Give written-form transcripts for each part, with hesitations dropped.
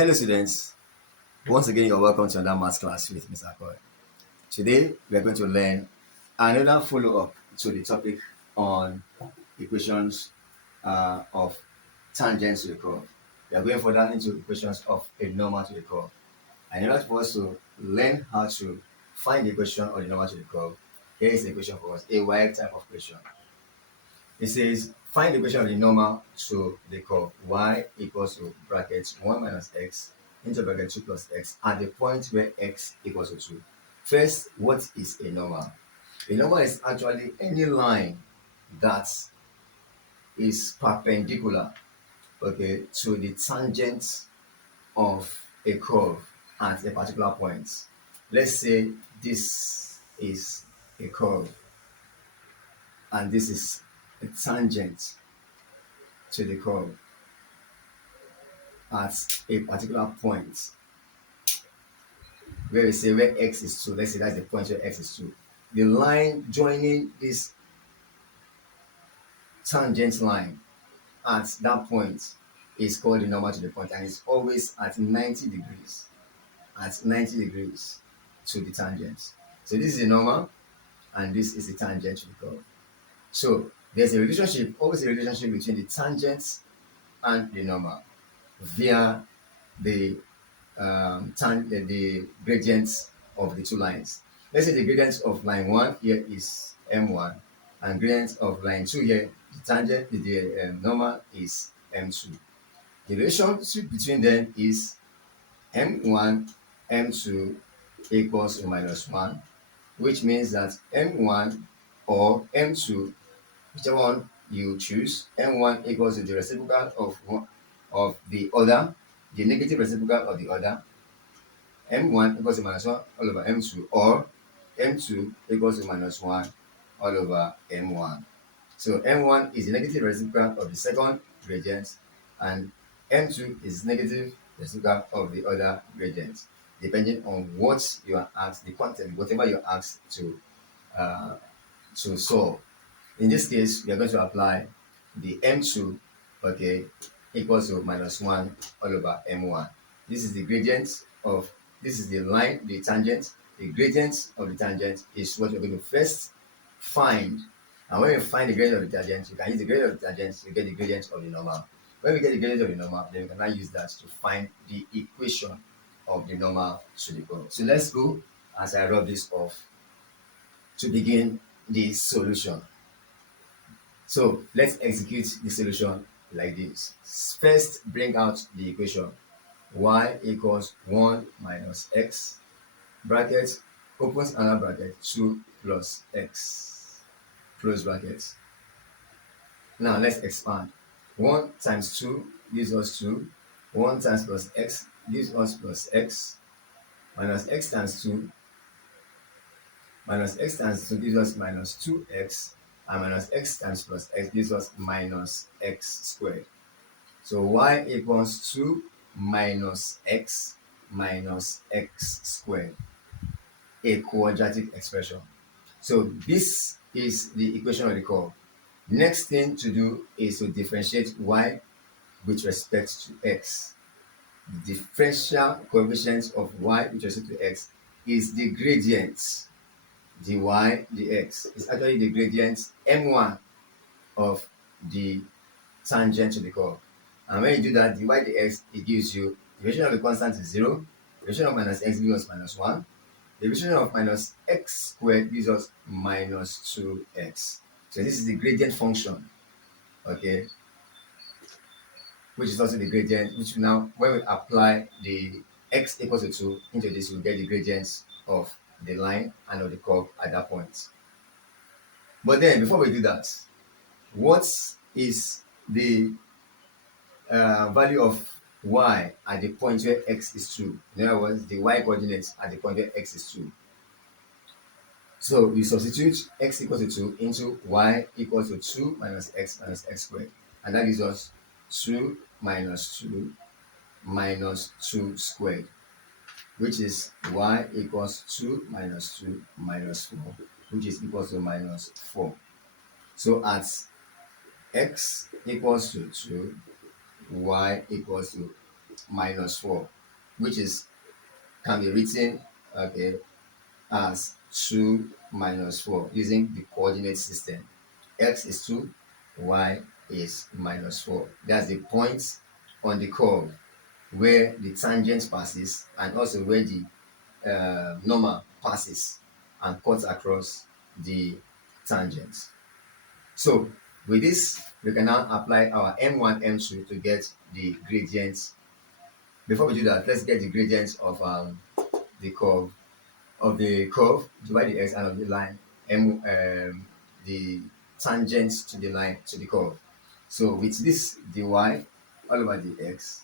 Hello students, once again you're welcome to another math class with Mr. Koy. Today we are going to learn another follow-up to the topic on equations of tangents to the curve. We are going further into equations of a normal to the curve. And in order for us to learn how to find the equation of the normal to the curve, here is the equation for us, a WAEC type of equation. It says find the equation of the normal to the curve y equals to brackets 1 minus x into bracket 2 plus x at the point where x equals to 2. First, what is a normal? A normal is actually any line that is perpendicular, to the tangent of a curve at a particular point. Let's say this is a curve and this is a tangent to the curve at a particular point where we say where x is 2. Let's say that's the point where x is 2. The line joining this tangent line at that point is called the normal to the point, and it's always at 90 degrees. At 90 degrees to the tangent. So this is the normal and this is the tangent to the curve. So there's a relationship, always a relationship between the tangent and the normal via the gradients of the two lines. Let's say the gradient of line 1 here is m1 and gradient of line 2 here, the tangent, the normal is m2. The relationship between them is m1 m2 equals to minus 1, which means that m1 or m2, whichever one you choose, m1 equals to the reciprocal of the other, the negative reciprocal of the other. M1 equals to minus 1 all over m2, or m2 equals to minus 1 all over m1. So m1 is the negative reciprocal of the second gradient, and m2 is negative reciprocal of the other gradient, depending on what you are asked, the quantity, whatever you're asked to solve. In this case, we are going to apply the m2, equals to minus 1 all over m1. This is the gradient of, this is the line, the tangent. The gradient of the tangent is what you're going to first find. And when you find the gradient of the tangent, you can use the gradient of the tangent to get the gradient of the normal. When we get the gradient of the normal, then we can now use that to find the equation of the normal to the curve. So let's go as I rub this off to begin the solution. So let's execute the solution like this. First, bring out the equation y equals 1 minus x, bracket, opens another bracket, 2 plus x, close bracket. Now let's expand. 1 times 2 gives us 2. 1 times plus x gives us plus x. Minus x times 2. Minus x times 2 gives us minus 2x. And minus x times plus x gives us minus x squared. So y equals 2 minus x squared, a quadratic expression. So this is the equation of the curve. Next thing to do is to differentiate y with respect to x. The differential coefficient of y with respect to x is the gradient, dy dx. It's actually the gradient m1 of the tangent to the curve. And when you do that, dy dx, it gives you the relation of the constant is 0, the relation of minus x gives us minus 1, the relation of minus x squared gives us minus 2x. So this is the gradient function, which is also the gradient, which now, when we apply the x equals to 2 into this, we'll get the gradients of the line and of the curve at that point. But then, before we do that, what is the value of y at the point where x is 2? In other words, the y coordinates at the point where x is 2. So we substitute x equals to 2 into y equals to 2 minus x squared. And that gives us 2 minus 2 squared, which is y equals 2 minus 2 minus 4, which is equals to minus 4. So at x equals to 2, y equals to minus 4, which is can be written, okay, as 2 minus 4 using the coordinate system. X is 2, y is minus 4. That's the point on the curve where the tangent passes and also where the normal passes and cuts across the tangent. So with this, we can now apply our M1, M2 to get the gradients. Before we do that, let's get the gradients of the curve divide the x and of the line the tangent to the line to the curve. So with this dy all over the x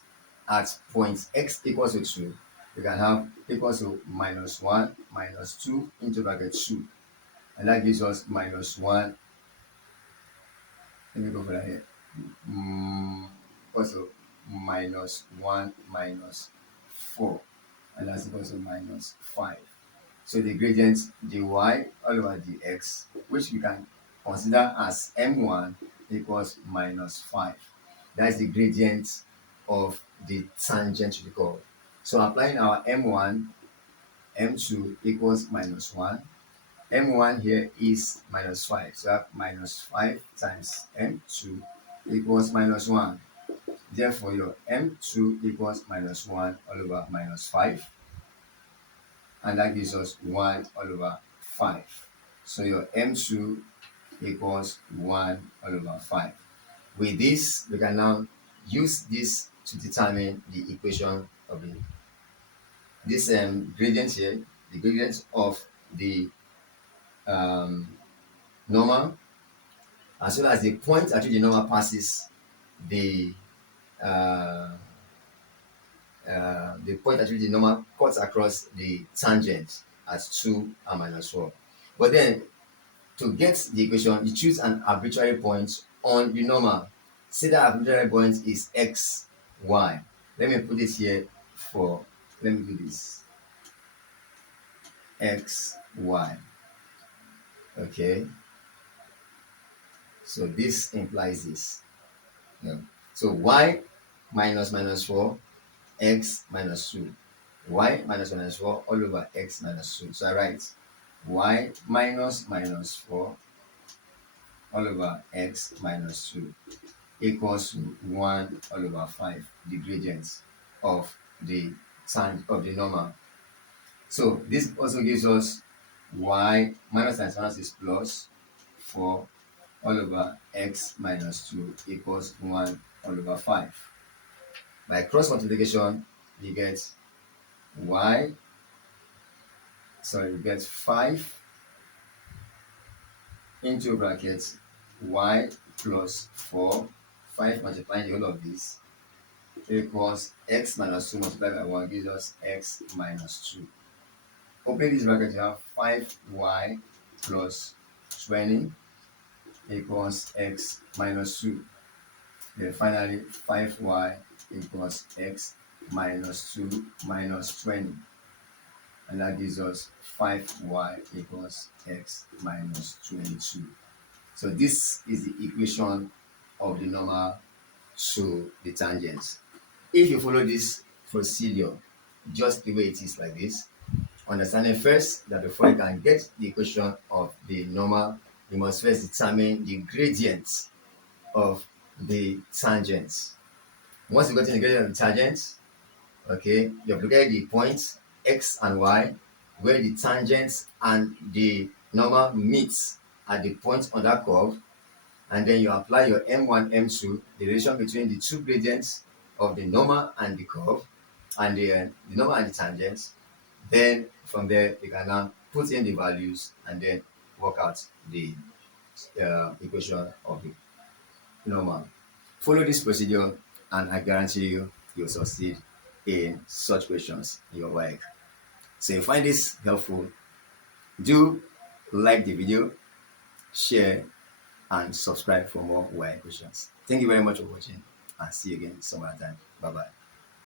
at point x equals to 2, we can have equals to minus 1 minus 2 into bracket 2, and that gives us minus 1. Let me go for that here. Equals to minus 1 minus 4, and that's equals to minus 5. So the gradient dy all over dx, which we can consider as m1 equals minus 5. That's the gradient of the tangent to the curve. So applying our m1, m2 equals minus 1. m1 here is minus 5. So I have minus 5 times m2 equals minus 1. Therefore, your m2 equals minus 1 all over minus 5. And that gives us 1 all over 5. So your m2 equals 1 all over 5. With this, we can now use this to determine the equation of this gradient here, the gradient of the normal, as well as the point at which the normal passes the point at which the normal cuts across the tangent at 2 and minus 4. But then, to get the equation, you choose an arbitrary point on the normal. Say that arbitrary point is x, y. Let me put it here let me do this. X, y. Okay. So this implies this. No. So y minus minus 4, x minus 2. Y minus minus 4 all over x minus 2. So I write y minus minus 4 all over x minus 2 equals to 1 all over 5, the gradient of the normal. So this also gives us y minus times minus is plus 4 all over x minus 2 equals 1 all over 5. By cross multiplication, you get you get 5 into brackets y plus 4, 5 multiplying the whole of this equals x minus 2 multiplied by 1 gives us x minus 2. Opening this bracket, you have 5y plus 20 equals x minus 2. Then finally 5y equals x minus 2 minus 20. And that gives us 5y equals x minus 22. So this is the equation of the normal to the tangent. If you follow this procedure just the way it is like this, understanding first that before you can get the equation of the normal, you must first determine the gradient of the tangent. Once you got the gradient of the tangent, okay, you have to get the points x and y where the tangent and the normal meets at the point on that curve, and then you apply your m1, m2, the relation between the two gradients of the normal and the curve, and the normal and the tangent. Then from there you can now put in the values and then work out the equation of the normal. Follow this procedure and I guarantee you'll succeed in such questions in your WAEC. So if you find this helpful, do like the video, share, and subscribe for more WAEC questions. Thank you very much for watching, and see you again some other time. Bye bye.